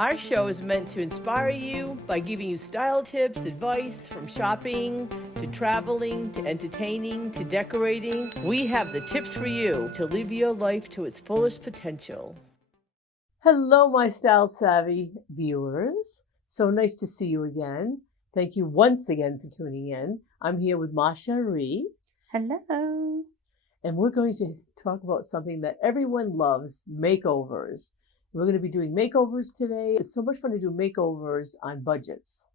Our show is meant to inspire you by giving you style tips, advice from shopping to traveling to entertaining to decorating. We have the tips for you to live your life to its fullest potential. Hello, my style savvy viewers. So nice to see you again. Thank you once again for tuning in. I'm here with Cherie. Hello. And we're going to talk about something that everyone loves, makeovers. We're going to be doing makeovers today. It's so much fun to do makeovers on budgets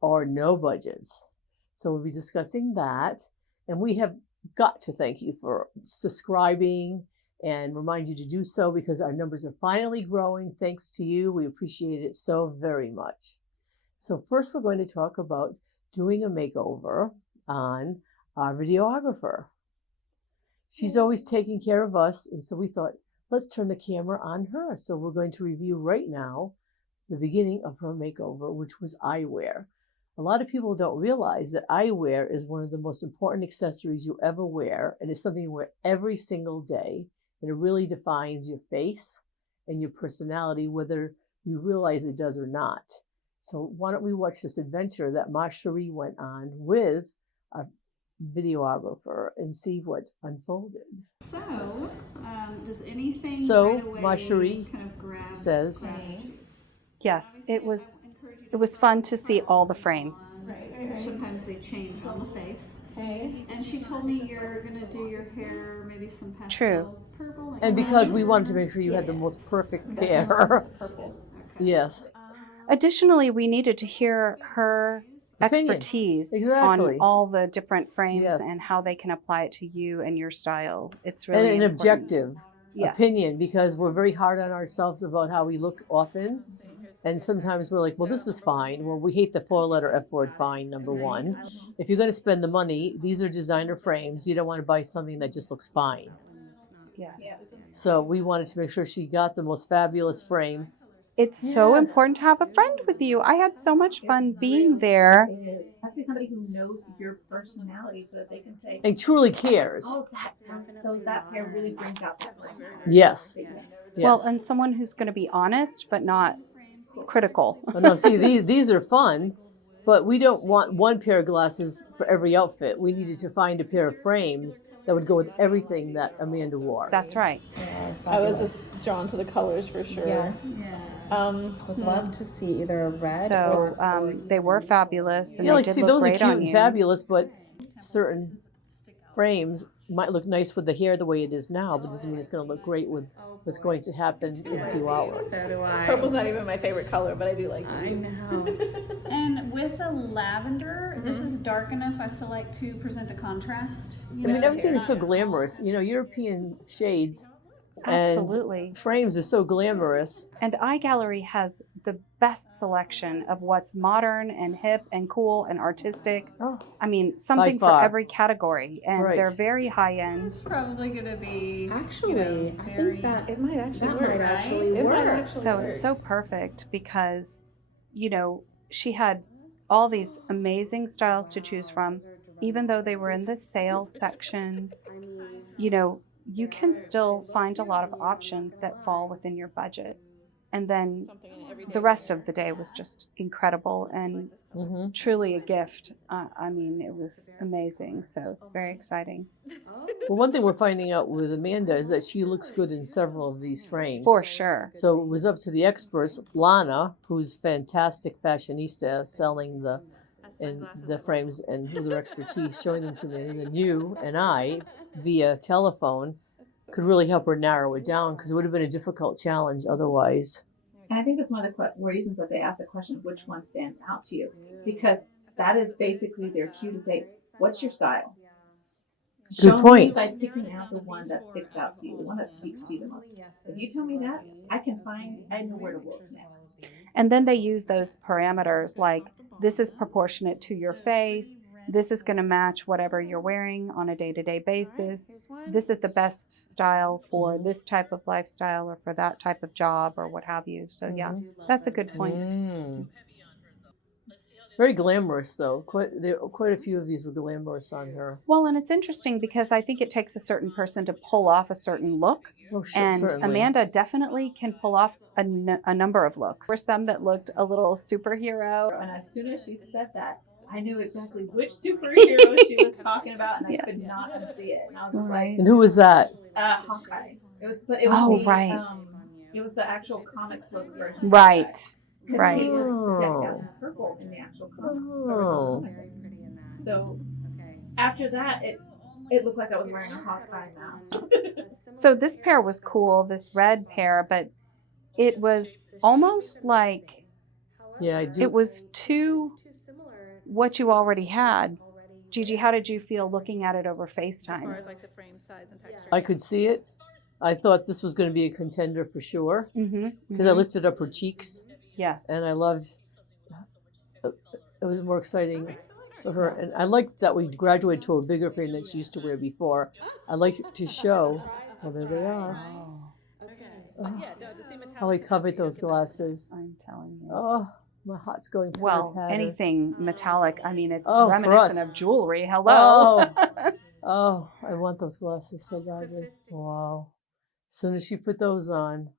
or no budgets. So we'll be discussing that. And we have got to thank you for subscribing and remind you to do so because our numbers are finally growing. Thanks to you. We appreciate it so very much. So first we're going to talk about doing a makeover on our videographer. She's always taking care of us. And so we thought, let's turn the camera on her. So we're going to review right now the beginning of her makeover, which was eyewear. A lot of people don't realize that eyewear is one of the most important accessories you ever wear, and it's something you wear every single day, and it really defines your face and your personality, whether you realize it does or not. So why don't we watch this adventure that Cherie went on with our videographer and see what unfolded. So, does anything So, right away Cherie kind of grab says, Yes, it was fun to see all the frames. Right. Sometimes they change on the face. Okay. And she told me you're gonna do your hair maybe some pastel True. purple. and because we wanted to make sure you had the most perfect hair. Purple. Yes. Additionally, we needed to hear her Opinion. expertise Exactly. on all the different frames Yes. and how they can apply it to you and your style. It's And really an important. objective Yes. opinion, because we're very hard on ourselves about how we look often. And sometimes we're like, well, this is fine. Well, we hate the 4-letter F word, fine, number one. If you're going to spend the money, these are designer frames. You don't want to buy something that just looks fine. Yes. So we wanted to make sure she got the most fabulous frame. It's so Yes. important to have a friend with you. I had so much fun being there. It is. It has to be somebody who knows your personality so that they can say, And truly cares. oh, that hair really brings out that personality. Yes. Yeah. Yes. Well, and someone who's going to be honest but not critical. Oh, no, see, these are fun, but we don't want one pair of glasses for every outfit. We needed to find a pair of frames that would go with everything that Amanda wore. That's right. I was just drawn to the colors for sure. Yes. Would love to see either a red So or they were fabulous and Yeah, they like, did see, look those are great cute on and you. fabulous, but certain frames might look nice with the hair the way it is now, but doesn't mean it's going to look great with what's going to happen in a few hours. so do I. Purple's not even my favorite color, but I do like I these. know. And with the lavender, this is dark enough, I feel like, to present a contrast. I mean, everything is so glamorous. You know, European shades and Absolutely. frames are so glamorous. And Eye Gallery has the best selection of what's modern and hip and cool and artistic. Oh, I mean, something for far. every category. And Right. they're very high end. It's probably gonna be Actually, I very- think that It might actually that work. might actually It might work. actually So work. it's so perfect because, you know, she had all these amazing styles to choose from, even though they were in the sale section. You know, you can still find a lot of options that fall within your budget. And then Something in every day the rest of the day was just incredible and hmm truly a gift. I mean, it was amazing. So it's very exciting. Well, one thing we're finding out with Amanda is that she looks good in several of these frames. For sure. So it was up to the experts, Lana, who's fantastic fashionista, selling the frames and with her expertise, showing them to me, and then you and I, via telephone, could really help her narrow it down because it would have been a difficult challenge otherwise. And I think that's one of the reasons that they ask the question, which one stands out to you? Because that is basically their cue to say, what's your style? Good Show point. me by picking out the one that sticks out to you, the one that speaks to you the most. If you tell me that, I know where to look next. And then they use those parameters like this is proportionate to your face. This is going to match whatever you're wearing on a day-to-day basis. This is the best style for this type of lifestyle or for that type of job or what have you. So yeah, that's a good point. Mm. Very glamorous, though. Quite a few of these were glamorous on her. Well, and it's interesting because I think it takes a certain person to pull off a certain look. Oh, And certainly. Amanda definitely can pull off a number of looks. There were some that looked a little superhero. And as soon as she said that, I knew exactly which superhero she was talking about, and I could not unsee it. And I was just like, And who was that? Hawkeye. It was Oh, the, right. It was the actual comics book version. of Right. Hawkeye. 'Cause Right. he was decked out in purple in the actual Oh. comics. So after that, it looked like I was wearing a Hawkeye mask. So this pair was cool, this red pair, but it was almost like Yeah, I do. it was too what you already had. Gigi, how did you feel looking at it over As far FaceTime? as like the frame size and texture. I could see it. I thought this was going to be a contender for sure Mm-hmm. because I lifted up her cheeks Yes. and I loved. It was more exciting for her, and I liked that we graduated to a bigger frame than she used to wear before. I liked to show. Oh, there they are. Oh, Yeah, no, to see metallic how I is covered pretty those good. glasses. I'm telling you. Oh, my heart's going pitter Well, patter. anything metallic. I mean, it's Oh, for reminiscent us. of jewelry. Hello. Oh, I want those glasses so badly. Wow. As soon as she put those on,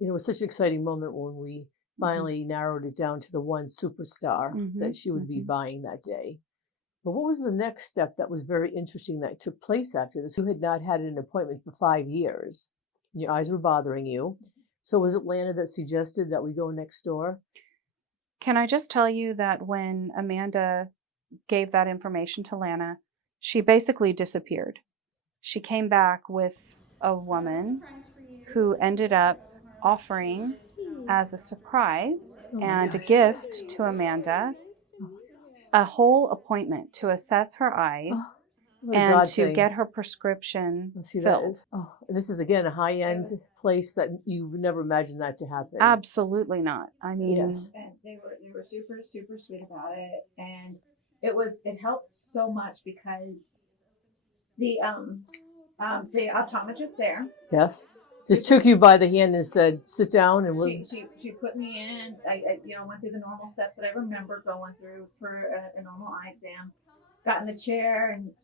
it was such an exciting moment when we finally narrowed it down to the one superstar that she would be buying that day. But what was the next step that was very interesting that took place after this? You had not had an appointment for 5 years. Your eyes were bothering you. So was it Lana that suggested that we go next door? Can I just tell you that when Amanda gave that information to Lana, she basically disappeared. She came back with a woman who ended up offering as a surprise and a gift to Amanda a whole appointment to assess her eyes What a and God to thing. get her prescription Let's see, that filled. is, and this is again a high-end place that you would never imagine that to happen. Absolutely not. I mean, Yes. And they were super, super sweet about it. And it helped so much because the optometrist there, Yes. Just took you by the hand and said, "Sit down," and we'll. she put me in. I went through the normal steps that I remember going through for a normal eye exam. Got in the chair and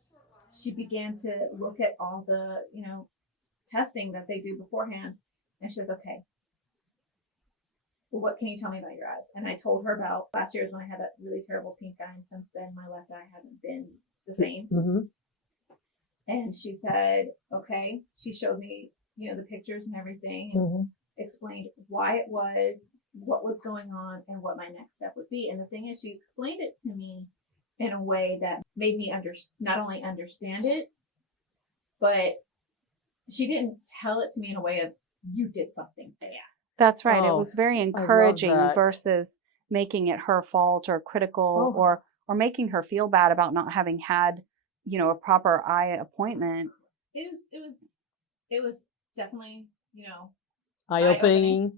she began to look at all the testing that they do beforehand, and she says, "Okay, well, what can you tell me about your eyes?" And I told her about last year's when I had that really terrible pink eye, and since then my left eye hasn't been the same. Mm-hmm. And she said, "Okay." She showed me the pictures and everything, and explained why it was, what was going on, and what my next step would be. And the thing is, she explained it to me in a way that made me not only understand it, but she didn't tell it to me in a way of, you did something bad. that's right. It Oh, was very love encouraging that. versus making it her fault or critical or making her feel bad about not having had, a proper eye appointment. It was definitely, Eye-opening.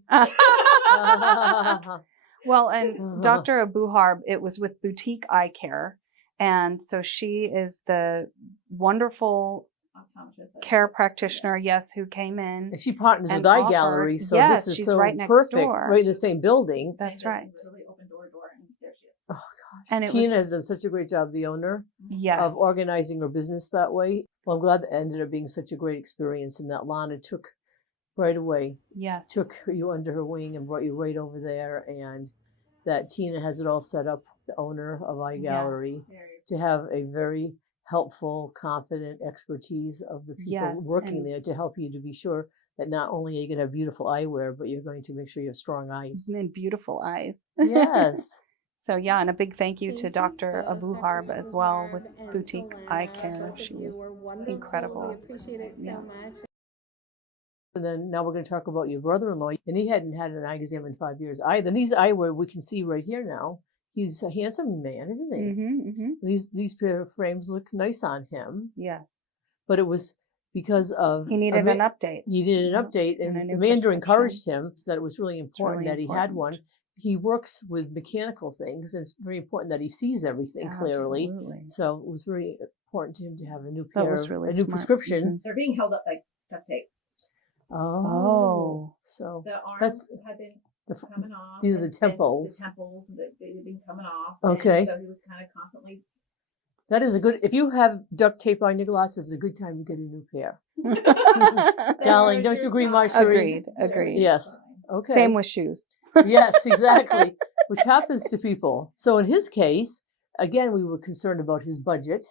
Well, and Dr. Abuharb, it was with Boutique Eye Care. And so she is the wonderful optometrist care practitioner, yes, who came in. And she partners and with Eye offered- Gallery, so yes, this is she's so right next perfect. door. Right in the same building. That's right. Literally open door, and there she is. Oh gosh. And it Tina was- has done such a great job, the owner, Yes. of organizing her business that way. Well, I'm glad that ended up being such a great experience, and that Lana took right away, Yes. took you under her wing and brought you right over there, and that Tina has it all set up, the owner of Eye Gallery, to have a very helpful, confident expertise of the people Yes, working and- there to help you to be sure that not only are you going to have beautiful eyewear, but you're going to make sure you have strong eyes. And beautiful eyes. Yes. So yeah, and a big thank you to Dr. Abuharb as well with Boutique Eye Care. She was incredible. We appreciate it so much. And then now we're going to talk about your brother-in-law, and he hadn't had an eye exam in 5 years either. And these eyewear we can see right here now. He's a handsome man, isn't he? Mm-hmm. These pair of frames look nice on him, Yes. but it was because of He needed an update. He needed an update, and And a new Amanda prescription. encouraged him that it was really important really that he had important. one. He works with mechanical things, and it's very important that he sees everything clearly. Absolutely. So it was very important to him to have a new That pair, was really a new smart. prescription. They're being held up by duct tape. Oh, so The arms That's- had been coming off. These are the and temples. The temples that they've been coming off. Okay. And so he was kind of constantly. That is a good, if you have duct tape on your glasses, it's a good time to get a new pair. Darling, don't you agree, Cherie? Agreed. Yes. Okay. Same with shoes. Yes, exactly. Which happens to people. So in his case, again, we were concerned about his budget.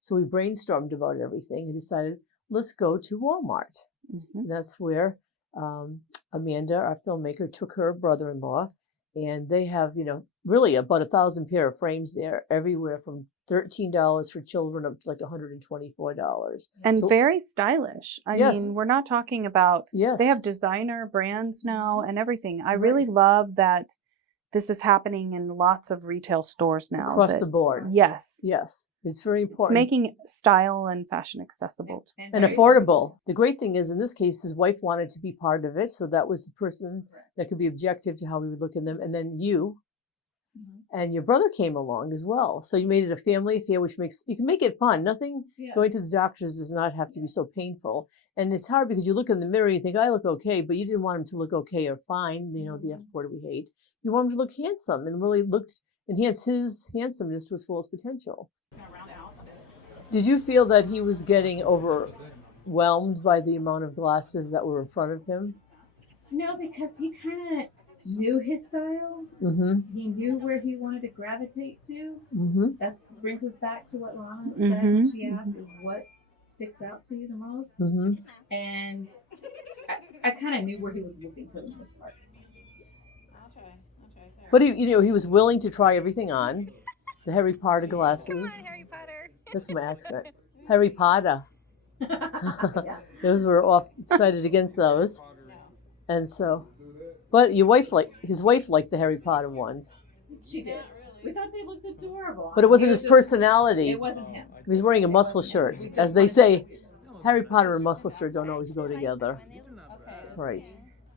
So we brainstormed about everything and decided, let's go to Walmart. And that's where Amanda, our filmmaker, took her brother-in-law. And they have, really about 1,000 pair of frames there, everywhere from $13 for children up to like $124. And So- very stylish. I Yes. mean, we're not talking about, Yes. they have designer brands now and everything. I Right. really love that this is happening in lots of retail stores now. Across that- the board. Yes. Yes. It's very It's important. making style and fashion accessible. And very- affordable. The great thing is, in this case, his wife wanted to be part of it. So that was the person that could be objective to how we would look in them. And then you and your brother came along as well. So you made it a family affair, which you can make it fun. Nothing Yeah. going to the doctors does not have to be so painful. And it's hard because you look in the mirror, you think, I look okay, but you didn't want him to look okay or fine, the F word we hate. You want him to look handsome and really enhance his handsomeness to its fullest potential. Did you feel that he was getting overwhelmed by the amount of glasses that were in front of him? No, because he kind of knew his style. Mm-hmm. He knew where he wanted to gravitate to. Mm-hmm. That brings us back to what Lana said when she asked, what sticks out to you the most? Mm-hmm. And I kind of knew where he was looking for the most part. But he was willing to try everything on. The Harry Potter glasses. Harry Potter. That's my accent. Harry Potter. Yeah. Those were off decided against those. And so, but his wife liked the Harry Potter ones. She did. We thought they looked adorable. But it wasn't his just- personality. It wasn't him. He was wearing a muscle shirt. As they say, Harry Potter and muscle shirt don't always go together. Right.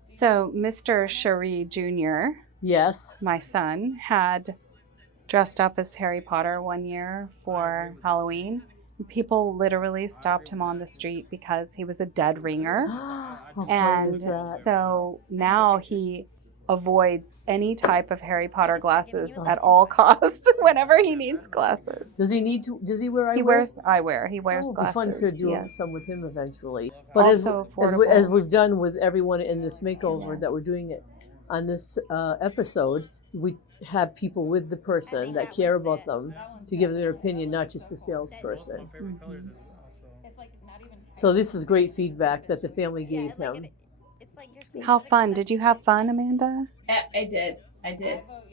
So Mr. Cherie Jr., Yes. my son, had dressed up as Harry Potter one year for Halloween. People literally stopped him on the street because he was a dead ringer. How funny And is that? so now he avoids any type of Harry Potter glasses at all costs whenever he needs glasses. Does he wear eyewear? He wears eyewear. He wears It'd be glasses. fun to do yes. some with him eventually. But Also as affordable. we've done with everyone in this makeover that we're doing it on this episode, we have people with the person that care about them to give their opinion, not just the salesperson. So this is great feedback that the family gave him. How fun. Did you have fun, Amanda? I did.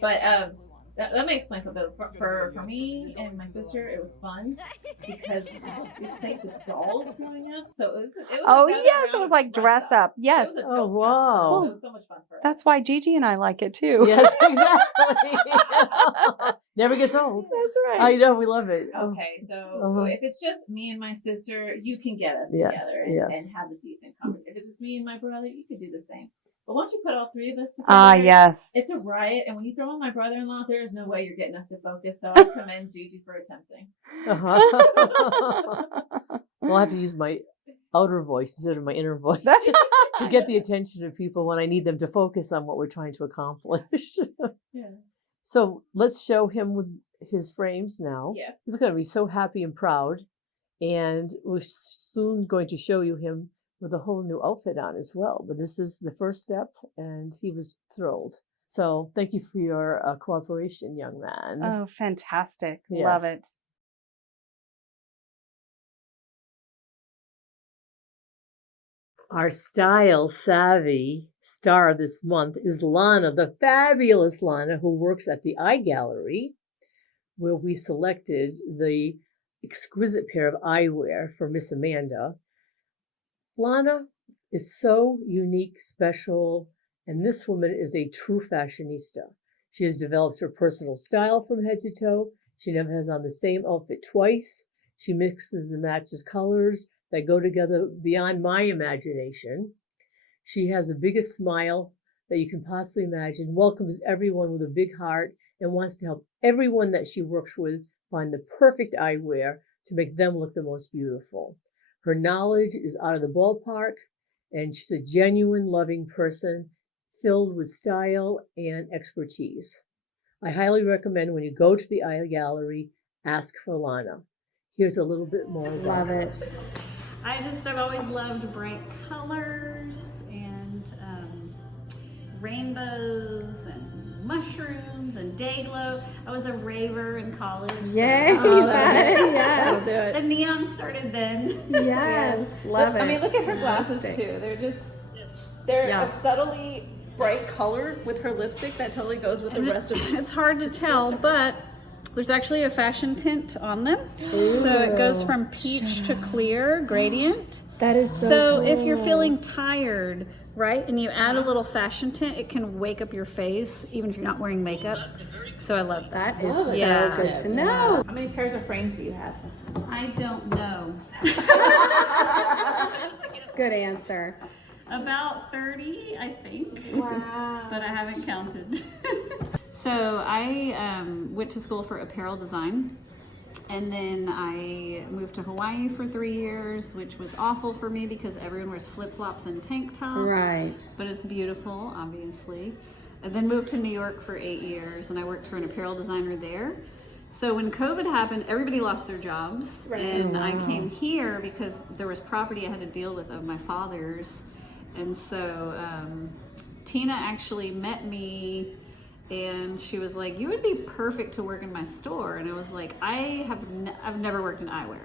But let me explain something. For me and my sister, it was fun because we played with dolls growing up. So it was Oh, another yes. It round was of like dress up. Yes. It was Oh, adult dress wow. up. It was so much fun for us. That's why Gigi and I like it too. Yes, exactly. Never gets old. That's I right. know, we love it. Okay, so Uh-huh. if it's just me and my sister, you can get us Yes, together and, yes. and have a decent conversation. If it's just me and my brother, you could do the same. But once you put all three of us together, Ah, yes. it's a riot. And when you throw in my brother-in-law, there is no way you're getting us to focus. So I commend Gigi for attempting. Uh-huh. Well, I have to use my outer voice instead of my inner voice to get the attention of people when I need them to focus on what we're trying to accomplish. Yeah. So let's show him with his frames now. Yes. He's going to be so happy and proud. And we're soon going to show you him with a whole new outfit on as well. But this is the first step, and he was thrilled. So thank you for your cooperation, young man. Oh, fantastic. Yes. Love it. Our style savvy star this month is Lana, the fabulous Lana, who works at the Eye Gallery, where we selected the exquisite pair of eyewear for Miss Amanda. Lana is so unique, special, and this woman is a true fashionista. She has developed her personal style from head to toe. She never has on the same outfit twice. She mixes and matches colors that go together beyond my imagination. She has the biggest smile that you can possibly imagine, welcomes everyone with a big heart, and wants to help everyone that she works with find the perfect eyewear to make them look the most beautiful. Her knowledge is out of the ballpark, and she's a genuine, loving person, filled with style and expertise. I highly recommend when you go to the eye gallery, ask for Lana. Here's a little bit more about Love it. I've always loved bright colors and rainbows and mushrooms and day glow. I was a raver in college. Yay, So, yes. the neon started then. Yes, love it. I mean, look at her glasses too. They're Yeah. a subtly bright color with her lipstick that totally goes with the rest of it. It's hard to tell, but there's actually a fashion tint on them. So it goes from peach to clear gradient. That is So if you're feeling tired, right, and you add a little fashion tint, it can wake up your face even if you're not wearing makeup. So I love that. That is Yeah. so good to know. How many pairs of frames do you have? I don't know. Good answer. About 30, I think. Wow. But I haven't counted. So I went to school for apparel design, and then I moved to Hawaii for 3 years, which was awful for me because everyone wears flip-flops and tank tops. Right. But it's beautiful, obviously. And then moved to New York for 8 years, and I worked for an apparel designer there. So when COVID happened, everybody lost their jobs, and I came here because there was property I had to deal with of my father's. And so Tina actually met me, and she was like, "You would be perfect to work in my store." And I was like, I've never worked in eyewear.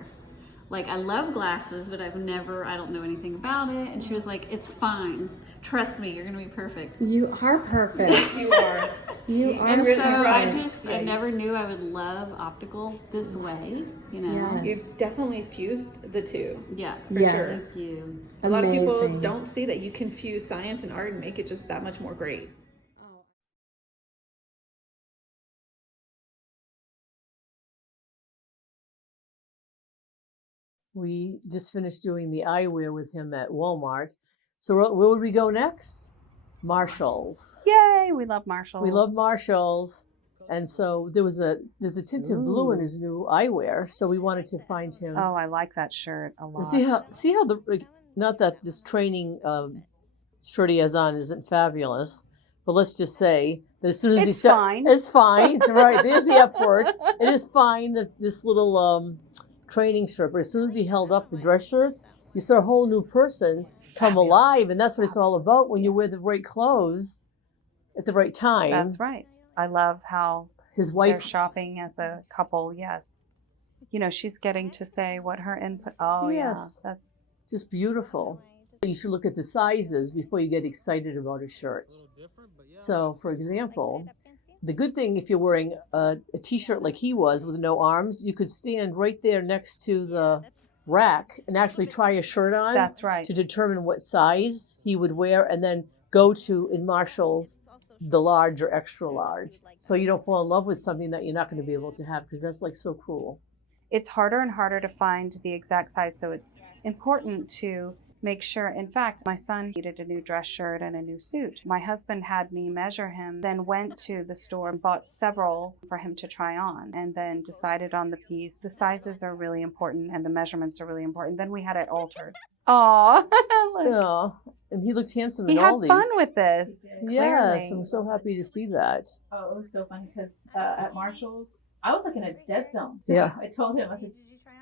Like, I love glasses, but I don't know anything about it. And she was like, "It's fine. Trust me, you're gonna be perfect." You are perfect. You are. You are And so perfect. I never knew I would love optical this way, you know? Yes. You've definitely fused the two. Yeah, For Yes. sure. thank you. A lot of people Amazing. don't see that you can fuse science and art and make it just that much more great. We just finished doing the eyewear with him at Walmart. So where would we go next? Marshall's. Yay, we love Marshall. We love Marshall's. And so there's a tinted blue in Ooh. his new eyewear. So we wanted to find him. Oh, I like that shirt a lot. And see how the, like, not that this training shirt he has on isn't fabulous, but let's just say that as soon as It's fine. it's fine, right? There's the F word. It is fine. This little training shirt, but as soon as he held up the dress shirts, you saw a whole new person come alive, and that's what it's all about when you wear the right clothes at the right time. That's right. I love how His they're wife, shopping as a couple. Yes. You know, she's getting to say what her input. Oh, Yes. yeah. That's just beautiful. You should look at the sizes before you get excited about a shirt. So, for example, the good thing if you're wearing a t-shirt like he was with no arms, you could stand right there next to the rack and actually try a shirt on. That's right. To determine what size he would wear, and then go to, in Marshall's, the large or extra large. So you don't fall in love with something that you're not going to be able to have, because that's like so cruel. It's harder and harder to find the exact size, so it's important to make sure. In fact, my son needed a new dress shirt and a new suit. My husband had me measure him, then went to the store and bought several for him to try on, and then decided on the piece. The sizes are really important and the measurements are really important. Then we had it altered. Aw, Yeah, and he looked handsome he in had all these. fun with this. Yes, clearly. I'm so happy to see that. Oh, it was so funny because at Marshall's, I was like in a dead zone. So Yeah. I told him, I said,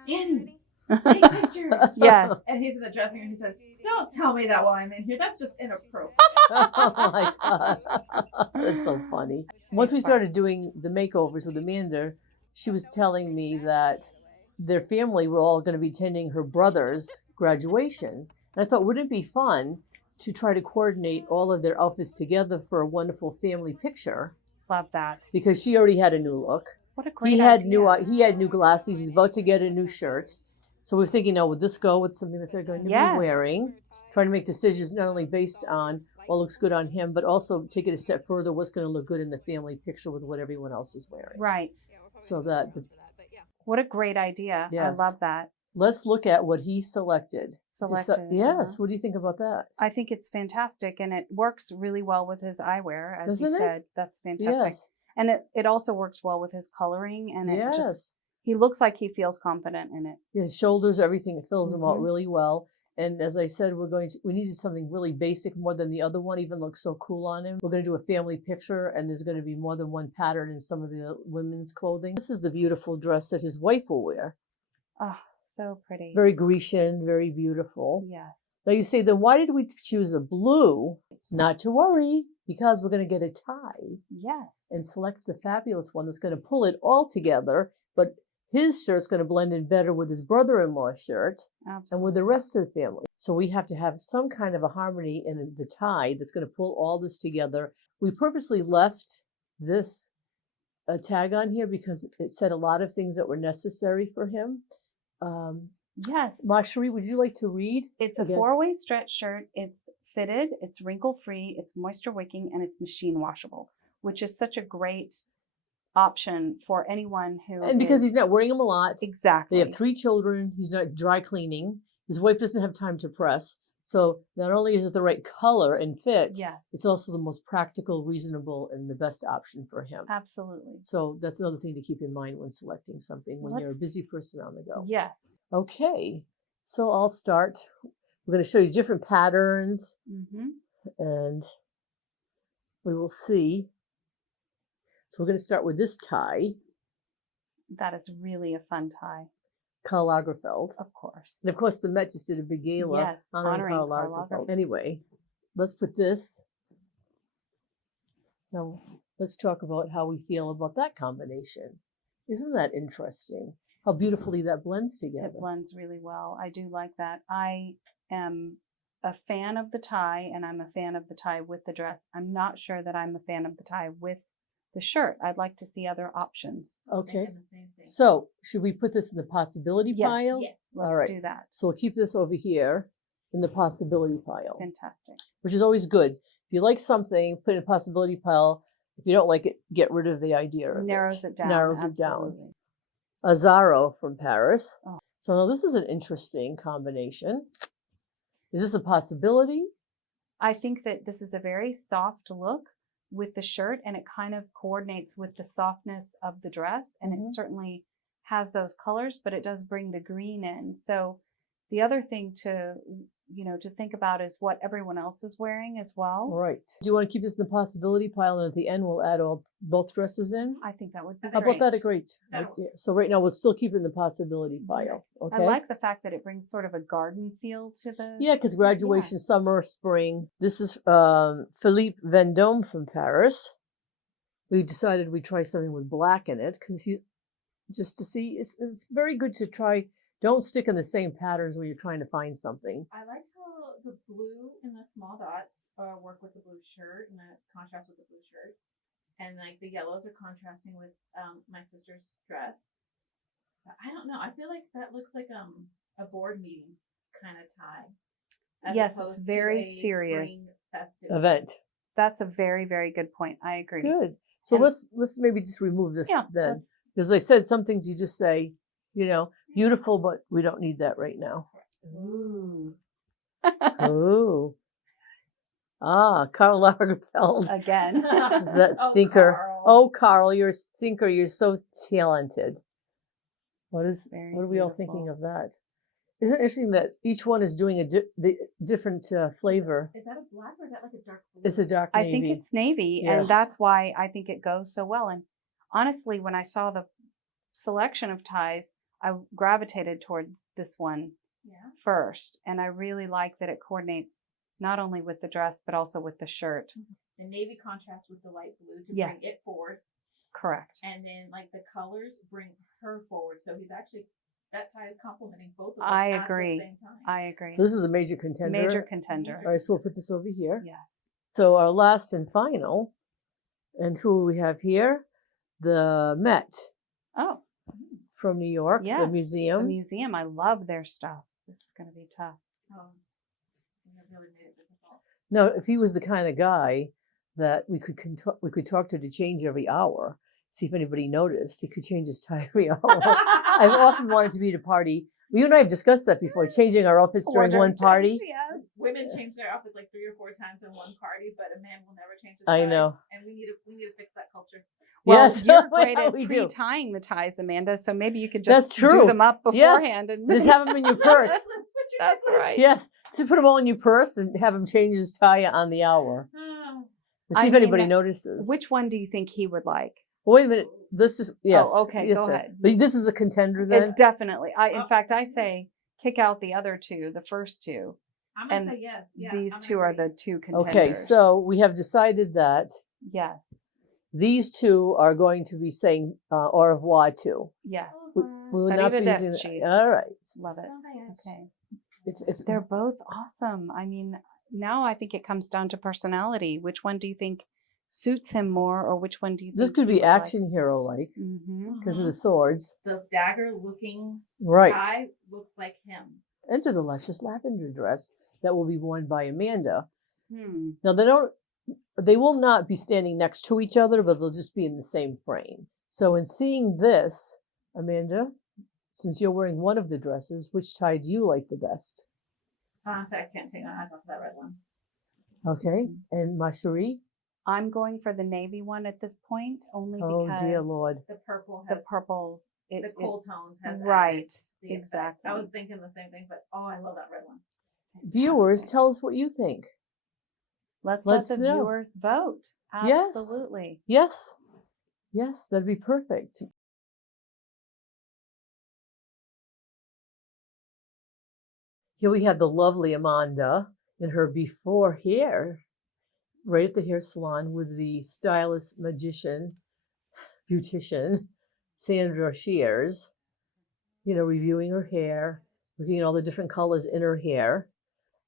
"Danny, take pictures." Yes. And he's in the dressing room. He says, "Don't tell me that while I'm in here. That's just inappropriate." Oh my God. That's so funny. Once we started doing the makeovers with Amanda, she was telling me that their family were all going to be attending her brother's graduation. And I thought, wouldn't it be fun to try to coordinate all of their outfits together for a wonderful family picture? Love that. Because she already had a new look. What a great He had idea. he had new glasses. He's about to get a new shirt. So we're thinking, now would this go with something that they're going to Yes. be wearing? Trying to make decisions not only based on what looks good on him, but also take it a step further, what's going to look good in the family picture with what everyone else is wearing. Right. So that What a great idea. Yes. I love that. let's look at what he selected. Selected. Yes. What do you think about that? I think it's fantastic, and it works really well with his eyewear, as Doesn't you it? said. That's fantastic. Yes. And it also works well with his coloring, and it Yes. just, he looks like he feels confident in it. His shoulders, everything, it fills him out Mhm. really well. And as I said, we needed something really basic more than the other one even looks so cool on him. We're going to do a family picture, and there's going to be more than one pattern in some of the women's clothing. This is the beautiful dress that his wife will wear. Oh, so pretty. Very Grecian, very beautiful. Yes. Now you say, then why did we choose a blue? Not to worry, because we're going to get a tie. Yes. And select the fabulous one that's going to pull it all together, but his shirt's going to blend in better with his brother-in-law's shirt. Absolutely. And with the rest of the family. So we have to have some kind of a harmony in the tie that's going to pull all this together. We purposely left this tag on here because it said a lot of things that were necessary for him. Yes. Cherie, would you like to read? It's a four-way stretch shirt. It's fitted, it's wrinkle-free, it's moisture-wicking, and it's machine washable, which is such a great option for anyone who And because he's not wearing them a lot. Exactly. They have 3 children. He's not dry cleaning. His wife doesn't have time to press. So not only is it the right color and fit, Yes. it's also the most practical, reasonable, and the best option for him. Absolutely. So that's another thing to keep in mind when selecting something when you're a busy person on the go. Yes. Okay, so I'll start. We're going to show you different patterns, and we will see. So we're going to start with this tie. That is really a fun tie. Karl Lagerfeld. Of course. And of course, the Met just did a big gala Yes, honoring Karl Karl Lagerfeld. Lagerfeld. Anyway, let's put this. Now, let's talk about how we feel about that combination. Isn't that interesting? How beautifully that blends together. It blends really well. I do like that. I am a fan of the tie, and I'm a fan of the tie with the dress. I'm not sure that I'm a fan of the tie with the shirt. I'd like to see other options. Okay. So, should we put this in the possibility pile? Yes. Let's All right. do that. So we'll keep this over here in the possibility pile, Fantastic. which is always good. If you like something, put it in a possibility pile. If you don't like it, get rid of the idea of Narrows it down. Narrows it down. Absolutely. Azaro from Paris. Oh. So now this is an interesting combination. Is this a possibility? I think that this is a very soft look with the shirt, and it kind of coordinates with the softness of the dress, and it certainly has those colors, but it does bring the green in. So the other thing to think about is what everyone else is wearing as well. All right. Do you want to keep this in the possibility pile, and at the end we'll add both dresses in? I think that would be How great. about that? Great. That'll- Yeah. So right now we'll still keep it in the possibility pile. Okay. I like the fact that it brings sort of a garden feel to the... Yeah, because graduation, summer, spring. This is Philippe Vendôme from Paris. We decided we'd try something with black in it because just to see. It's very good to try. Don't stick in the same patterns when you're trying to find something. I like how the blue and the small dots work with the blue shirt and the contrast with the blue shirt. And like the yellows are contrasting with my sister's dress. But I don't know. I feel like that looks like a board meeting kind of tie. as Yes, it's opposed to very a serious spring festive Event. That's a very, very good point. I agree. Good. So And- let's maybe just remove this Yeah. then. let's- Because I said some things you just say, beautiful, but we don't need that right now. Ooh. Ooh. Karl Lagerfeld. Again. That Oh, stinker. Karl. Oh, Karl, you're a stinker. You're so talented. What Very are we all beautiful. thinking of that? Isn't it interesting that each one is doing the different flavor? Is that a black or is that like a dark blue? It's a dark I navy. think it's navy, Yes. and that's why I think it goes so well. And honestly, when I saw the selection of ties, I gravitated towards this one Yeah. first. And I really like that it coordinates not only with the dress, but also with the shirt. The navy contrasts with the light blue to Yes. bring it forward. Correct. And then like the colors bring her forward. So he's actually, that tie is complementing both of them I at agree. the same time. I agree. So this is a major contender. Major contender. All right, so we'll put this over here. Yes. So our last and final, and who we have here? The Met Oh, from New York, Yes, the the museum. museum. I love their stuff. This is going to be tough. That really made it difficult. Now, if he was the kind of guy that we could talk to change every hour, see if anybody noticed, he could change his tie every hour. I've often wanted to be at a party. You and I have discussed that before, changing our outfits during one party. Yes. Women change their outfits like 3 or 4 times in one party, but a man will never change his I tie. know. And we need to fix that culture. Well, Yes, you're great yeah, at we do. pre-tying the ties, Amanda. So maybe you could That's just true. do them up Yes. beforehand and Just have them in your purse. Let's switch That's right. Yes. To put them all in your purse and have him change his tie on the hour. And see if anybody notices. Which one do you think he would like? Wait a minute. This is, yes. Oh, okay. Yes, Go sir. ahead. But this is a contender then? It's definitely. In fact, I say kick out the other two, the first two. I'm gonna And say yes. Yeah, These I'm two gonna are agree. the two contenders. Okay, so we have decided that Yes. these two are going to be saying au revoir to. Yes. We will not be using Arrivederci. all right. Love it. Arrivederci. Okay. It's They're both awesome. I mean, now I think it comes down to personality. Which one do you think suits him more, or which one do you think this could he be would like? action hero like Mhm. because of the swords. The dagger looking Right. guy looks like him. Enter the luscious lavender dress that will be worn by Amanda. Hmm. Now they will not be standing next to each other, but they'll just be in the same frame. So in seeing this, Amanda, since you're wearing one of the dresses, which tie do you like the best? Honestly, I can't take my eyes off that red one. Okay. And my Cherie? I'm going for the navy one at this point, only Oh because dear Lord. The purple the has purple. the cool tones has added right. the effect. Exactly. I was thinking the same thing, but I love that red one. Viewers, Fantastic. tell us what you think. Let's let's let the know. viewers vote. Yes. Absolutely. Yes. Yes, that'd be perfect. Here we have the lovely Amanda in her before hair, right at the hair salon with the stylist, magician, beautician, Sandra Shears, reviewing her hair, looking at all the different colors in her hair.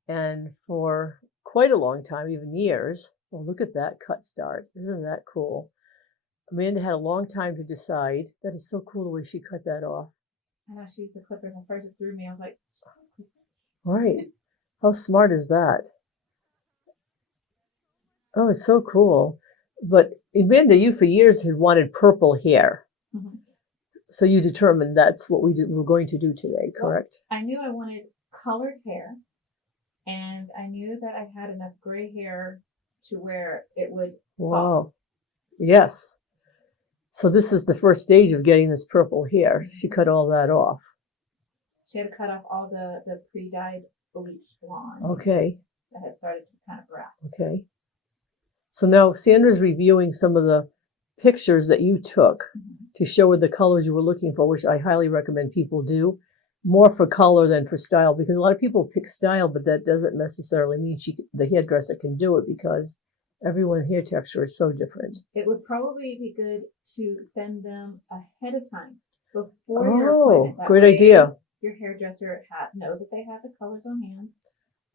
And for quite a long time, even years, well, look at that cut start. Isn't that cool? Amanda had a long time to decide. That is so cool the way she cut that off. I know she used the clippers. At first it threw me. I was like, Right. How smart is that? Oh, it's so cool. But Amanda, you for years had wanted purple hair. mhm. So you determined that's what we're going to do today, correct? I knew I wanted colored hair, and I knew that I had enough gray hair to where it would Wow. Yes. So this is the first stage of getting this purple hair. She cut all that off. She had to cut off all the pre-dyed bleached blonde Okay. that had started to kind of grass. Okay. So now Sandra's reviewing some of the pictures that you took to show her the colors you were looking for, which I highly recommend people do. More for color than for style, because a lot of people pick style, but that doesn't necessarily mean the hairdresser can do it, because everyone's hair texture is so different. It would probably be good to send them ahead of time before your appointment. That Great way idea. Your hairdresser knows that they have the colors on hand,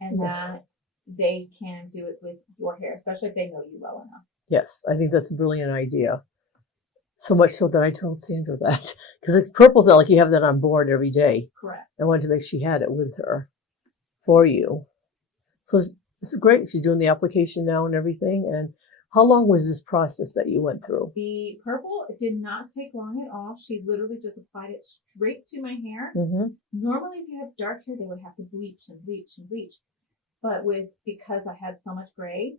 and Yes. that they can do it with your hair, especially if they know you well enough. Yes, I think that's a brilliant idea. So much so that I told Sandra that, because purple's not like you have that on board every day. Correct. I wanted to make sure she had it with her for you. So it's great. She's doing the application now and everything. And how long was this process that you went through? The purple did not take long at all. She literally just applied it straight to my hair. Mm-hmm. Normally, if you have dark hair, they would have to bleach and bleach and bleach. But because I had so much gray,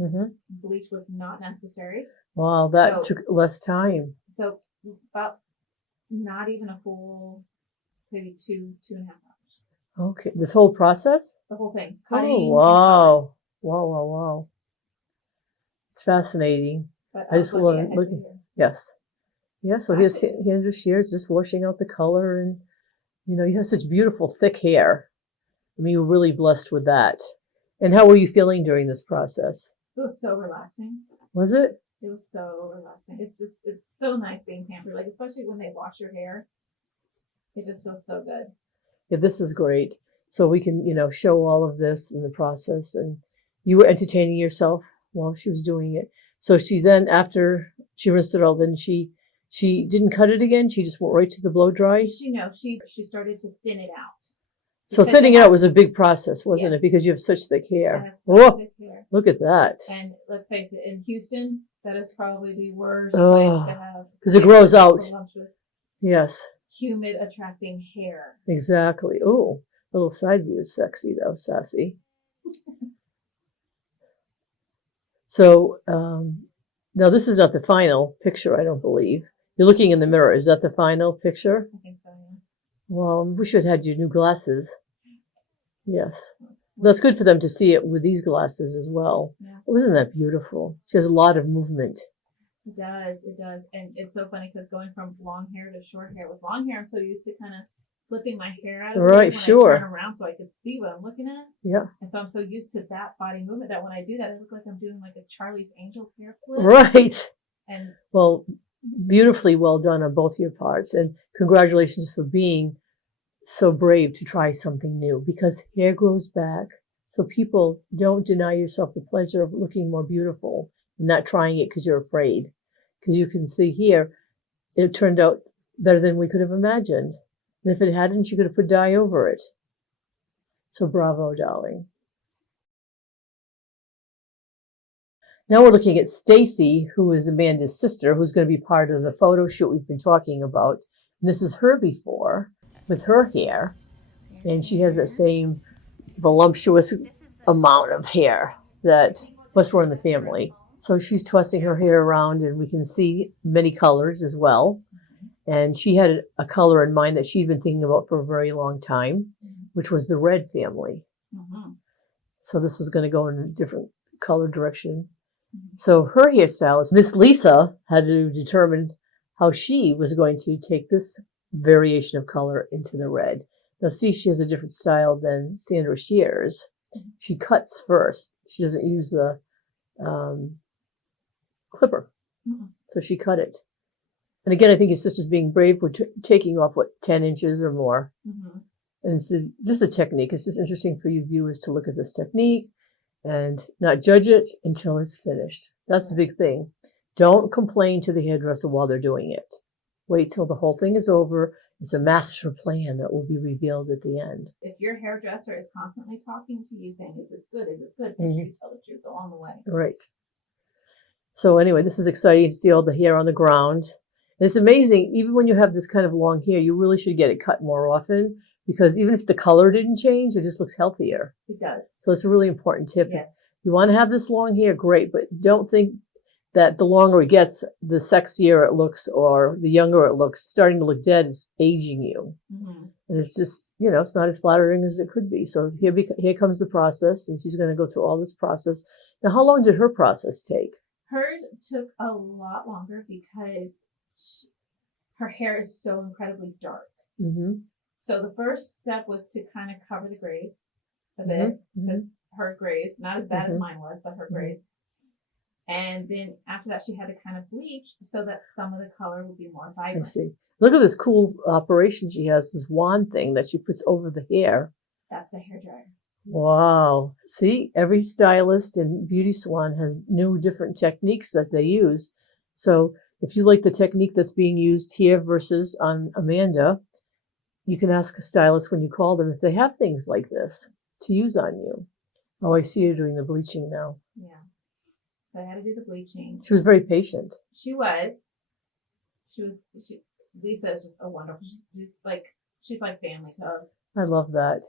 Mm-hmm. bleach was not necessary. Wow, that So- took less time. So about not even a full, maybe 2.5 hours. Okay, this whole process? The whole thing. Oh, Cutting. and wow. Wow. It's fascinating. cutting. But I just was love lucky I it. had Look, two hair. yes. Yeah, so here's Sandra Shears just washing out the color, and you have such beautiful thick hair. I mean, you were really blessed with that. And how were you feeling during this process? It was so relaxing. Was it? It was so relaxing. It's so nice being pampered, like especially when they wash your hair. It just feels so good. Yeah, this is great. So we can, show all of this in the process. And you were entertaining yourself while she was doing it. So she then, after she rinsed it all, then she didn't cut it again. She just went right to the blow dry. She started to thin it out. So Because thinning it it out has- was a big process, wasn't Yes. it? Because you have such thick It hair. has such Whoa, thick hair. look at that. And let's face it, in Houston, that is probably the worst Oh, place to have. 'cause it grows out. voluptuous, Yes, humid, attracting hair. exactly. Oh, a little side view is sexy though, sassy. So now this is not the final picture, I don't believe. You're looking in the mirror. Is that the final picture? I think so, yeah. Well, we should have had your new glasses. Yes. That's good for them to see it with these glasses as well. Yeah. Wasn't that beautiful? She has a lot of movement. It does. And it's so funny because going from long hair to short hair, with long hair, I'm so used to kind of flipping my hair out of the way Right, when sure. I turn around so I can see what I'm looking at. Yeah. And so I'm so used to that body movement that when I do that, it looks like I'm doing like a Charlie's Angels hair flip. Right. And Well, beautifully well done on both your parts. And congratulations for being so brave to try something new, because hair grows back. So people, don't deny yourself the pleasure of looking more beautiful and not trying it because you're afraid. Because you can see here, it turned out better than we could have imagined. And if it hadn't, you could have put dye over it. So bravo, darling. Now we're looking at Stacy, who is Amanda's sister, who's going to be part of the photo shoot we've been talking about. And this is her before, with her hair. And she has that same voluptuous amount of hair that must run in the family. So she's twisting her hair around, and we can see many colors as well. And she had a color in mind that she'd been thinking about for a very long time, which was the red family. mm-hmm. So this was going to go in a different color direction. So her hairstylist, Miss Liza, had to determine how she was going to take this variation of color into the red. Now see, she has a different style than Sandra shears. She cuts first. She doesn't use the clipper. So she cut it. And again, I think your sister's being brave for taking off, 10 inches or more. Mm-hmm. And this is just a technique. It's just interesting for you viewers to look at this technique and not judge it until it's finished. That's the big thing. Don't complain to the hairdresser while they're doing it. Wait till the whole thing is over. It's a master plan that will be revealed at the end. If your hairdresser is constantly talking to you saying, is this good? Is this good? Make sure you tell the truth along the way. Right. So anyway, this is exciting to see all the hair on the ground. And it's amazing, even when you have this kind of long hair, you really should get it cut more often, because even if the color didn't change, it just looks healthier. It does. So it's a really important tip. Yes. If you want to have this long hair, great, but don't think that the longer it gets, the sexier it looks or the younger it looks. Starting to look dead is aging you. Mm-hmm. And it's just, it's not as flattering as it could be. So here comes the process, and she's going to go through all this process. Now, how long did her process take? Hers took a lot longer because her hair is so incredibly dark. Mm-hmm. So the first step was to kind of cover the grays a bit, because her grays, not as bad as mine was, but her grays. And then after that, she had to kind of bleach so that some of the color would be more vibrant. I see. Look at this cool operation she has, this wand thing that she puts over the hair. That's the hairdryer. Wow. See, every stylist and beauty salon has new different techniques that they use. So if you like the technique that's being used here versus on Amanda, you can ask a stylist when you call them if they have things like this to use on you. Oh, I see you doing the bleaching now. Yeah. So I had to do the bleaching. She was very patient. She Liza is just a wonderful. She's like family to us. I love that.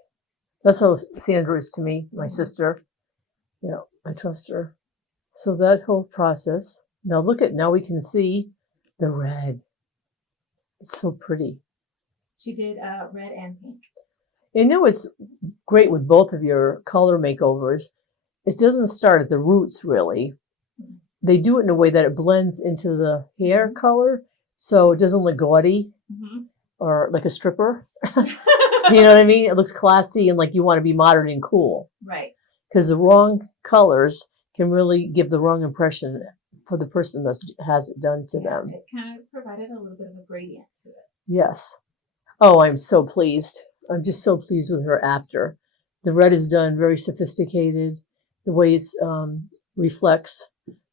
That's how Sandra is to me, my sister. Yeah, I trust her. So that whole process. Now now we can see the red. It's so pretty. She did red and pink. I know it's great with both of your color makeovers. It doesn't start at the roots, really. They do it in a way that it blends into the hair color, so it doesn't look gaudy or like a stripper. You know what I mean? It looks classy and like you want to be modern and cool. Right. Because the wrong colors can really give the wrong impression for the person that has it done to them. It kind of provided a little bit of a gradient to it. Yes. Oh, I'm so pleased. I'm just so pleased with her after. The red is done very sophisticated. The way it reflects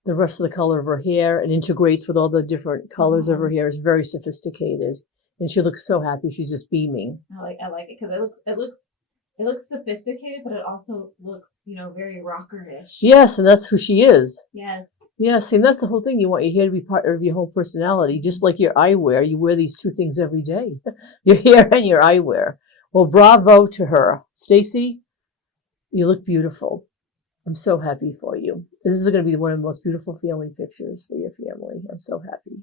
the rest of the color of her hair and integrates with all the different colors of her hair is very sophisticated. And she looks so happy. She's just beaming. I like it because it looks sophisticated, but it also looks, very rockerish. Yes, and that's who she is. Yes. Yes, and that's the whole thing. You want your hair to be part of your whole personality, just like your eyewear. You wear these two things every day, your hair and your eyewear. Well, bravo to her. Stacy, you look beautiful. I'm so happy for you. This is going to be one of the most beautiful family pictures for your family. I'm so happy.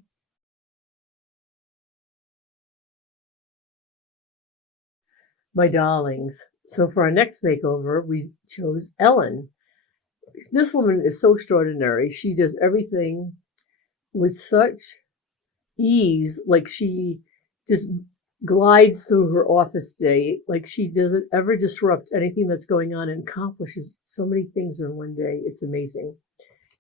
My darlings, So for our next makeover, we chose Ellen. This woman is so extraordinary. She does everything with such ease, like she just glides through her office day, like she doesn't ever disrupt anything that's going on and accomplishes so many things in one day. It's amazing.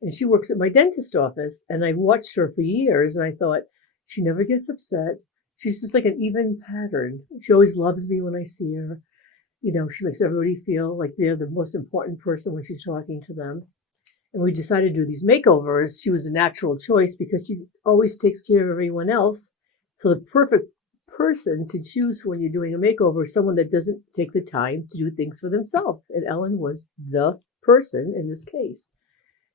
And she works at my dentist office, and I've watched her for years, and I thought, she never gets upset. She's just like an even pattern. She always loves me when I see her. You know, she makes everybody feel like they're the most important person when she's talking to them. And we decided to do these makeovers. She was a natural choice because she always takes care of everyone else. So the perfect person to choose when you're doing a makeover is someone that doesn't take the time to do things for themselves. And Ellen was the person in this case.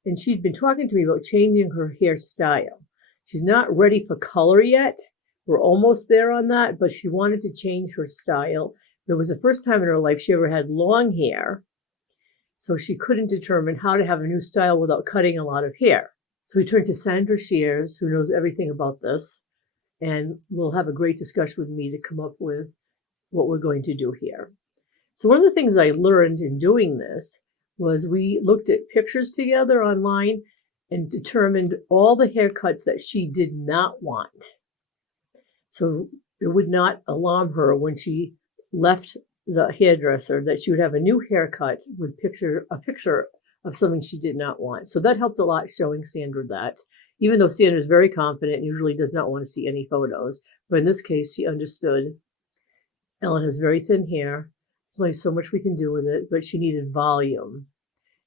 And she'd been talking to me about changing her hairstyle. She's not ready for color yet. We're almost there on that, but she wanted to change her style. It was the first time in her life she ever had long hair. So she couldn't determine how to have a new style without cutting a lot of hair. So we turned to Sandra Shears, who knows everything about this, and will have a great discussion with me to come up with what we're going to do here. So one of the things I learned in doing this was we looked at pictures together online and determined all the haircuts that she did not want. So it would not alarm her when she left the hairdresser that she would have a new haircut with a picture of something she did not want. So that helped a lot, showing Sandra that, even though Sandra is very confident and usually does not want to see any photos. But in this case, she understood Ellen has very thin hair. There's only so much we can do with it, but she needed volume.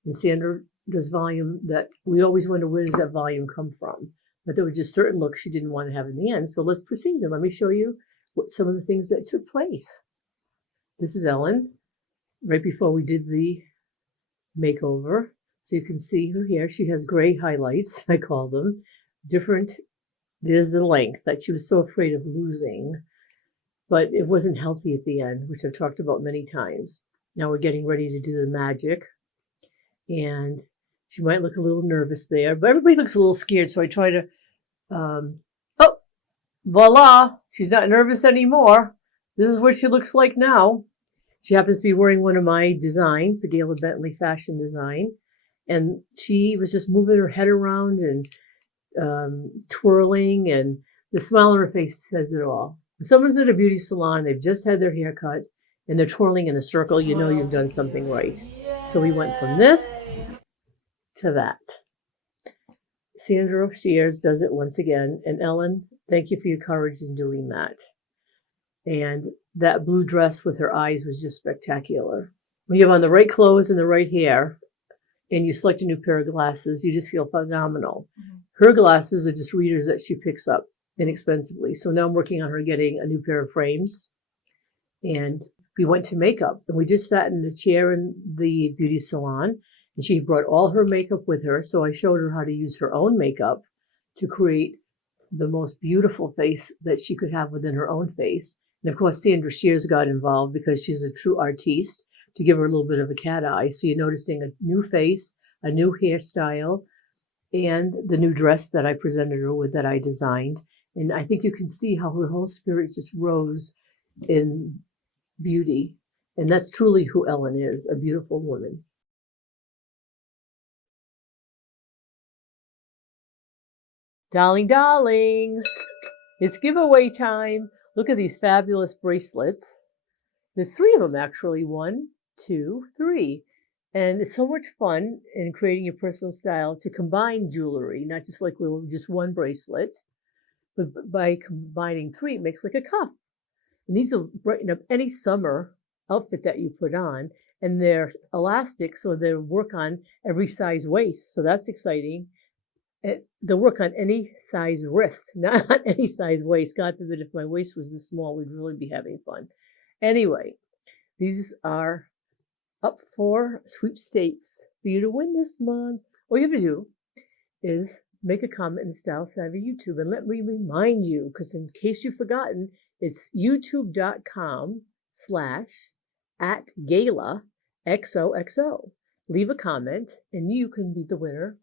And Sandra does volume that we always wonder, where does that volume come from? But there were just certain looks she didn't want to have in the end. So let's proceed and let me show you some of the things that took place. This is Ellen, right before we did the makeover. So you can see her hair. She has gray highlights, I call them. Different, there's the length that she was so afraid of losing. But it wasn't healthy at the end, which I've talked about many times. Now we're getting ready to do the magic. And she might look a little nervous there, but everybody looks a little scared. So I try to, oh, voila, she's not nervous anymore. This is what she looks like now. She happens to be wearing one of my designs, the Gayla Bentley fashion design. And she was just moving her head around and twirling, and the smile on her face says it all. When someone's at a beauty salon, they've just had their hair cut, and they're twirling in a circle, you know you've done something right. So we went from this to that. Sandra Shears does it once again. And Ellen, thank you for your courage in doing that. And that blue dress with her eyes was just spectacular. When you have on the right clothes and the right hair, and you select a new pair of glasses, you just feel phenomenal. Mm-hmm. Her glasses are just readers that she picks up inexpensively. So now I'm working on her getting a new pair of frames. And we went to makeup, and we just sat in a chair in the beauty salon, and she brought all her makeup with her. So I showed her how to use her own makeup to create the most beautiful face that she could have within her own face. And of course, Sandra Shears got involved because she's a true artiste, to give her a little bit of a cat eye. So you're noticing a new face, a new hairstyle, and the new dress that I presented her with that I designed. And I think you can see how her whole spirit just rose in beauty. And that's truly who Ellen is, a beautiful woman. Darlings, it's giveaway time. Look at these fabulous bracelets. There's 3 of them actually, 1, 2, 3. And it's so much fun in creating your personal style to combine jewelry, not just like with just one bracelet, but by combining 3, it makes like a cuff. And these will brighten up any summer outfit that you put on. And they're elastic, so they'll work on every size waist. So that's exciting. They'll work on any size wrist, not any size waist. God forbid, if my waist was this small, we'd really be having fun. Anyway, these are up for sweepstakes for you to win this month. All you have to do is make a comment in the Style Savvy YouTube, and let me remind you, because in case you've forgotten, it's youtube.com/@Gayla XOXO. Leave a comment, and you can be the winner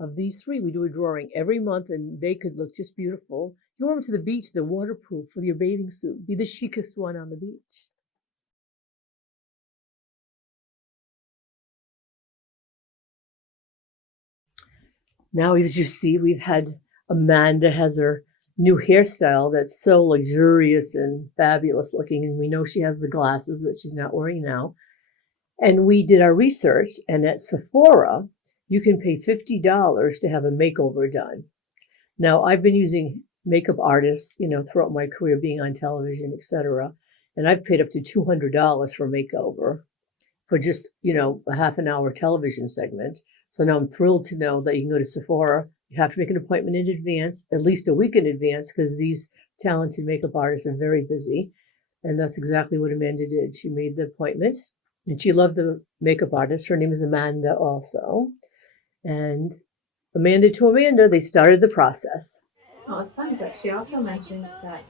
of these 3. We do a drawing every month, and they could look just beautiful. You wear them to the beach, they're waterproof with your bathing suit. Be the chicest one on the beach. Now, as you see, we've had Amanda has her new hairstyle that's so luxurious and fabulous looking. And we know she has the glasses that she's not wearing now. And we did our research, and at Sephora, you can pay $50 to have a makeover done. Now, I've been using makeup artists, throughout my career, being on television, etc. And I've paid up to $200 for a makeover for just, a half an hour television segment. So now I'm thrilled to know that you can go to Sephora. You have to make an appointment in advance, at least a week in advance, because these talented makeup artists are very busy. And that's exactly what Amanda did. She made the appointment, and she loved the makeup artist. Her name is Amanda also. And Amanda to Amanda, they started the process. Oh, it's funny that she also mentioned that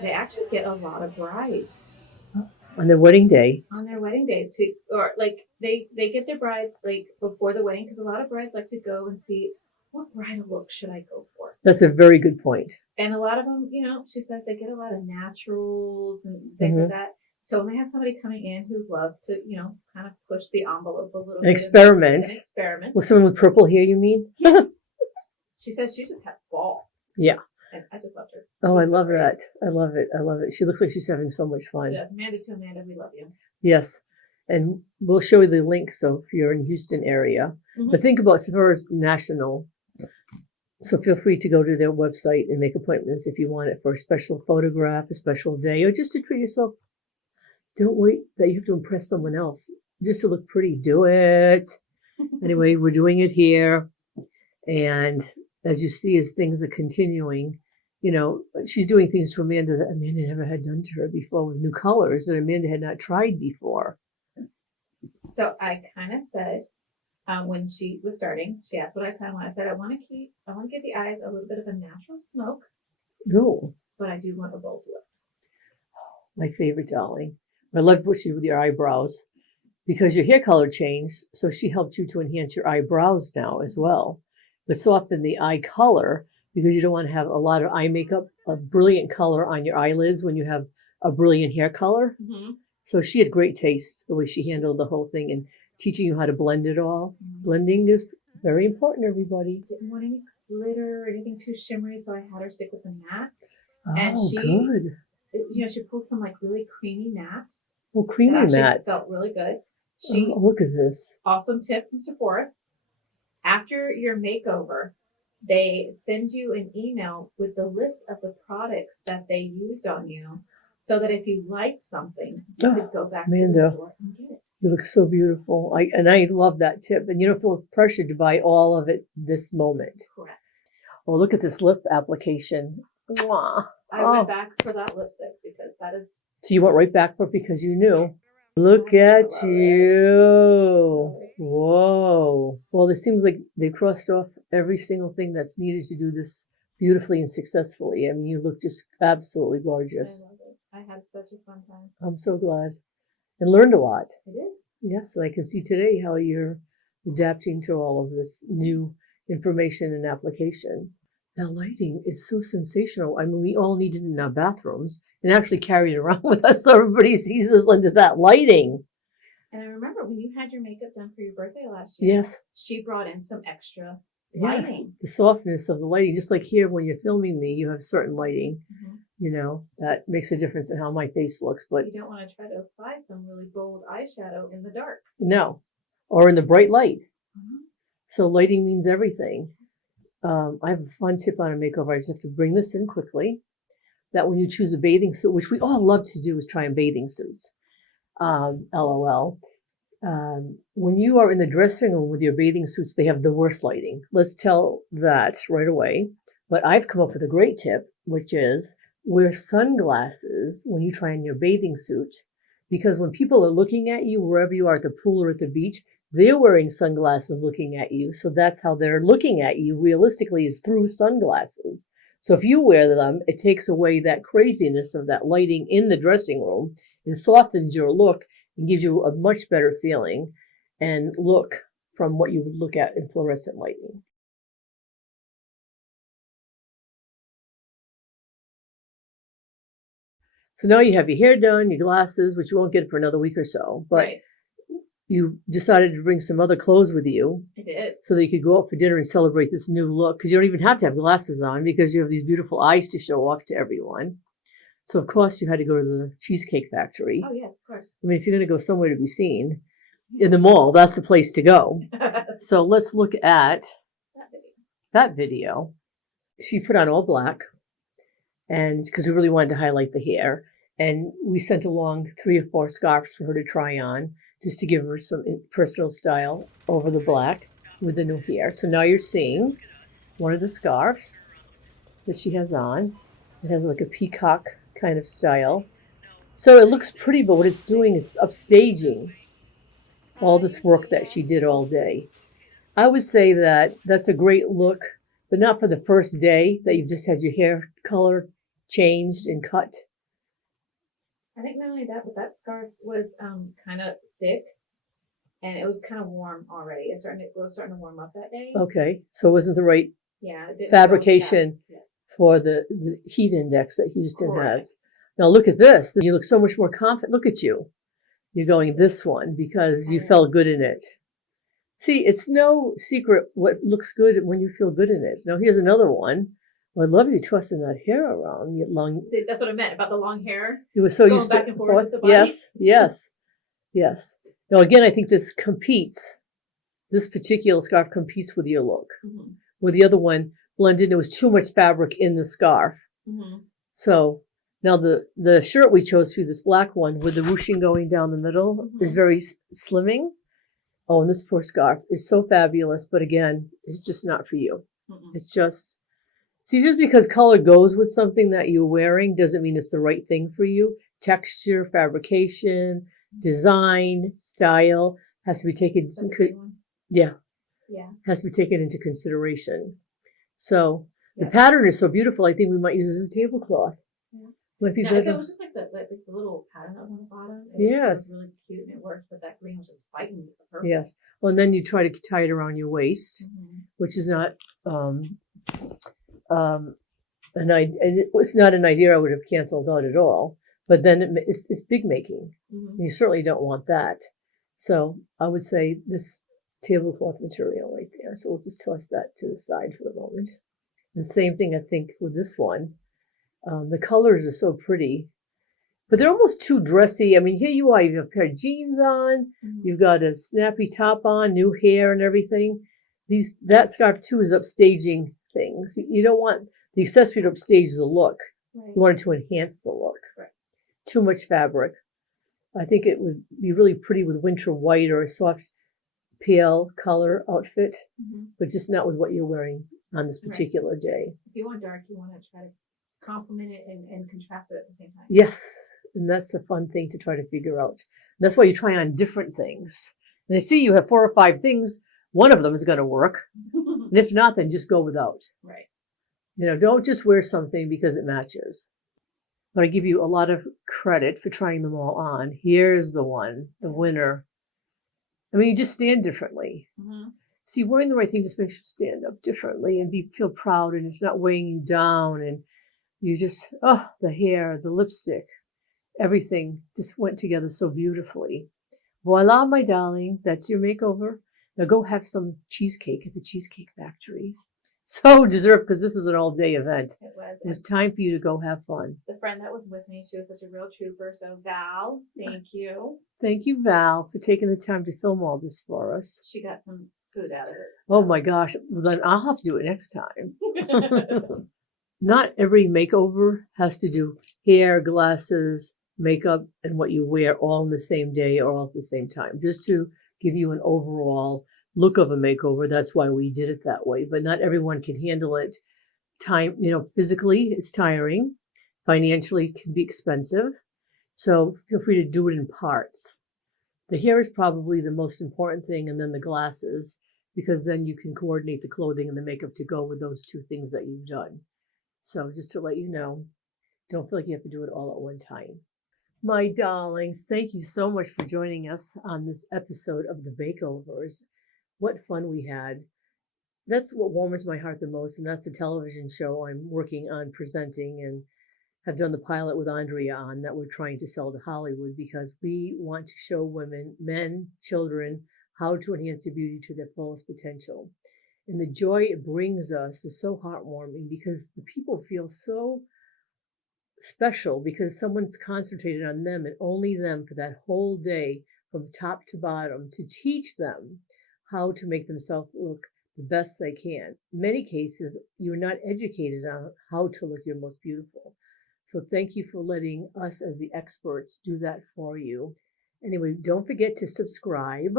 they actually get a lot of brides On their wedding day. on their wedding day they get their brides like before the wedding, because a lot of brides like to go and see what bridal look should I go for. That's a very good point. And a lot of them, she says they get a lot of naturals and things like that. So when they have somebody coming in who loves to, kind of push the envelope a little bit. Experiment. An experiment. With someone with purple hair, you mean? Yes. She says she just had a ball. Yeah. And I just loved her. Oh, I love that. I love it. I love it. She looks like she's having so much fun. Yes, Amanda to Amanda, we love you. Yes. And we'll show you the link, so if you're in Houston area. Mhm. But think about Sephora's national. So feel free to go to their website and make appointments if you want it for a special photograph, a special day, or just to treat yourself. Don't wait that you have to impress someone else. Just to look pretty, do it. Anyway, we're doing it here. And as you see, as things are continuing, she's doing things to Amanda that Amanda never had done to her before, with new colors that Amanda had not tried before. So I kind of said, when she was starting, she asked what I kind of want. I said, I want to give the eyes a little bit of a natural smoke, Oh, but I do want a bold look. my favorite, darling. I loved what she did with your eyebrows, because your hair color changed. So she helped you to enhance your eyebrows now as well, but soften the eye color, because you don't want to have a lot of eye makeup, a brilliant color on your eyelids when you have a brilliant hair color. Mm-hmm. So she had great taste, the way she handled the whole thing and teaching you how to blend it all. Mm-hmm. Blending is very important, everybody. Didn't want any glitter or anything too shimmery, so I had her stick with the mattes. Oh, And she- good. She pulled some like really creamy mattes. Well, creamy that actually mats. felt really good. She Oh, look at this. awesome tip from Sephora. After your makeover, they send you an email with the list of the products that they used on you, so that if you liked something, you Oh, could go back to Amanda. the store and get it. You look so beautiful. I love that tip. And you don't feel pressured to buy all of it this moment. Correct. Oh, look at this lip application. Mwah. I went back for that lipstick because that is So you went right back for it because you knew. Look at you. Whoa. Well, it seems like they crossed off every single thing that's needed to do this beautifully and successfully. I mean, you look just absolutely gorgeous. I love it. I had such a fun time. I'm so glad. And learned a lot. I did. Yes, and I can see today how you're adapting to all of this new information and application. That lighting is so sensational. I mean, we all need it in our bathrooms and actually carry it around with us so everybody sees us under that lighting. And I remember when you had your makeup done for your birthday last year. Yes. She brought in some extra Yes, lighting. the softness of the lighting. Just like here, when you're filming me, you have certain lighting, Mhm. that makes a difference in how my face looks. But You don't want to try to apply some really bold eyeshadow in the dark. no, or in the bright light. Mhm. So lighting means everything. I have a fun tip on a makeover. I just have to bring this in quickly. That when you choose a bathing suit, which we all love to do, is try on bathing suits. LOL. When you are in the dressing room with your bathing suits, they have the worst lighting. Let's tell that right away. But I've come up with a great tip, which is wear sunglasses when you try on your bathing suit. Because when people are looking at you, wherever you are at the pool or at the beach, they're wearing sunglasses looking at you. So that's how they're looking at you realistically, is through sunglasses. So if you wear them, it takes away that craziness of that lighting in the dressing room and softens your look and gives you a much better feeling and look from what you would look at in fluorescent lighting. So now you have your hair done, your glasses, which you won't get for another week or so. But Right. you decided to bring some other clothes with you I did. so that you could go out for dinner and celebrate this new look, because you don't even have to have glasses on because you have these beautiful eyes to show off to everyone. So, of course, you had to go to the Cheesecake Factory. Oh, yes, of course. I mean, if you're going to go somewhere to be seen, in the mall, that's the place to go. So let's look at that video. She put on all black, and because we really wanted to highlight the hair, and we sent along 3 or 4 scarves for her to try on, just to give her some personal style over the black with the new hair. So now you're seeing one of the scarves that she has on. It has like a peacock kind of style. So it looks pretty, but what it's doing is upstaging all this work that she did all day. I would say that that's a great look, but not for the first day that you've just had your hair color changed and cut. I think not only that, but that scarf was kind of thick, and it was kind of warm already. It was starting to warm up that day. Okay, so it wasn't the right Yeah, it didn't fabrication go down. for the heat index that Houston Correct. has. Now look at this. You look so much more confident. Look at you. You're going this one because you felt good in it. See, it's no secret what looks good when you feel good in it. Now here's another one. Well, I love you twisting that hair around. Your long. See, that's what I meant about the long hair. It was so Going used back to and forth with the body. Yes. Now again, I think this competes. This particular scarf competes with your look. Mm-hmm. With the other one blended, there was too much fabric in the scarf. Mm-hmm. So now the shirt we chose for this black one with the ruching going down the middle is very slimming. Oh, and this poor scarf is so fabulous, but again, it's just not for you. Mm-mm. It's just, see, just because color goes with something that you're wearing doesn't mean it's the right thing for you. Texture, fabrication, design, style has to be taken. Is that the green one? Yeah, Yeah. has to be taken into consideration. So the pattern is so beautiful. I think we might use it as a tablecloth. Yeah. Might be Now, if better. it was just like the little pattern that was on the bottom, Yes. was really cute and it worked, but that green was just fighting with the purple. Yes. Well, and then you try to tie it around your waist, Mm-hmm. which is not it's not an idea I would have canceled out at all. But then it's big making. Mm-hmm. You certainly don't want that. So I would say this tablecloth material right there. So we'll just toss that to the side for the moment. And same thing, I think, with this one. The colors are so pretty, but they're almost too dressy. I mean, here you are, you have a pair of jeans on, you've got a snappy top on, new hair and everything. That scarf too is upstaging things. You don't want the accessory to upstage the look. Right. You want it to enhance the look. Right. Too much fabric. I think it would be really pretty with winter white or a soft pale color outfit, Mm-hmm. but just not with what you're wearing on this particular day. If you want dark, you want to try to complement it and contrast it at the same time. Yes, and that's a fun thing to try to figure out. And that's why you try on different things. And I see you have 4 or 5 things. One of them is going to work. And if not, then just go without. Right. Don't just wear something because it matches. But I give you a lot of credit for trying them all on. Here's the one, the winner. I mean, you just stand differently. Mm-hmm. See, wearing the right thing just makes you stand up differently and feel proud, and it's not weighing you down. And you just, the hair, the lipstick, everything just went together so beautifully. Voila, my darling, that's your makeover. Now go have some cheesecake at the Cheesecake Factory. So deserved, because this is an all-day event. It was. It was time for you to go have fun. The friend that was with me, she was such a real trooper. So Val, thank you. Thank you, Val, for taking the time to film all this for us. She got some food out of it. Oh my gosh, well, then I'll have to do it next time. Not every makeover has to do hair, glasses, makeup, and what you wear all in the same day or all at the same time. Just to give you an overall look of a makeover. That's why we did it that way. But not everyone can handle it. Physically, it's tiring. Financially, it can be expensive. So feel free to do it in parts. The hair is probably the most important thing, and then the glasses, because then you can coordinate the clothing and the makeup to go with those 2 things that you've done. So just to let you know, don't feel like you have to do it all at one time. My darlings, thank you so much for joining us on this episode of the Makeovers. What fun we had. That's what warms my heart the most, and that's the television show I'm working on presenting. And have done the pilot with Andrea on that we're trying to sell to Hollywood, because we want to show women, men, children, how to enhance their beauty to their fullest potential. And the joy it brings us is so heartwarming, because the people feel so special because someone's concentrated on them and only them for that whole day from top to bottom to teach them how to make themselves look the best they can. In many cases, you're not educated on how to look your most beautiful. So thank you for letting us as the experts do that for you. Anyway, don't forget to subscribe.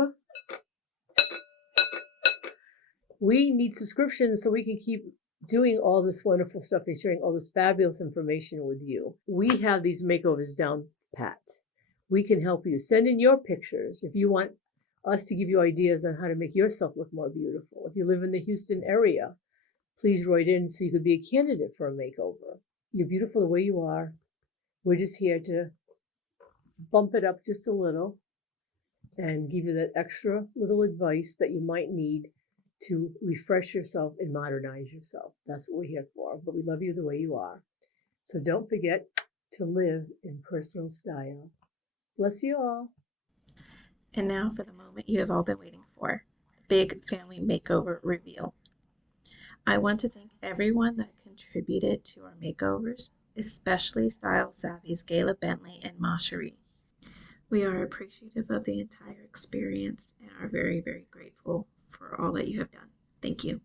We need subscriptions so we can keep doing all this wonderful stuff and sharing all this fabulous information with you. We have these makeovers down pat. We can help you. Send in your pictures if you want us to give you ideas on how to make yourself look more beautiful. If you live in the Houston area, please write in so you could be a candidate for a makeover. You're beautiful the way you are. We're just here to bump it up just a little and give you that extra little advice that you might need to refresh yourself and modernize yourself. That's what we're here for. But we love you the way you are. So don't forget to live in personal style. Bless you all. And now for the moment you have all been waiting for, the big family makeover reveal. I want to thank everyone that contributed to our makeovers, especially Style Savvy's Gayla, Bentley, and Cherie. We are appreciative of the entire experience and are very, very grateful for all that you have done. Thank you.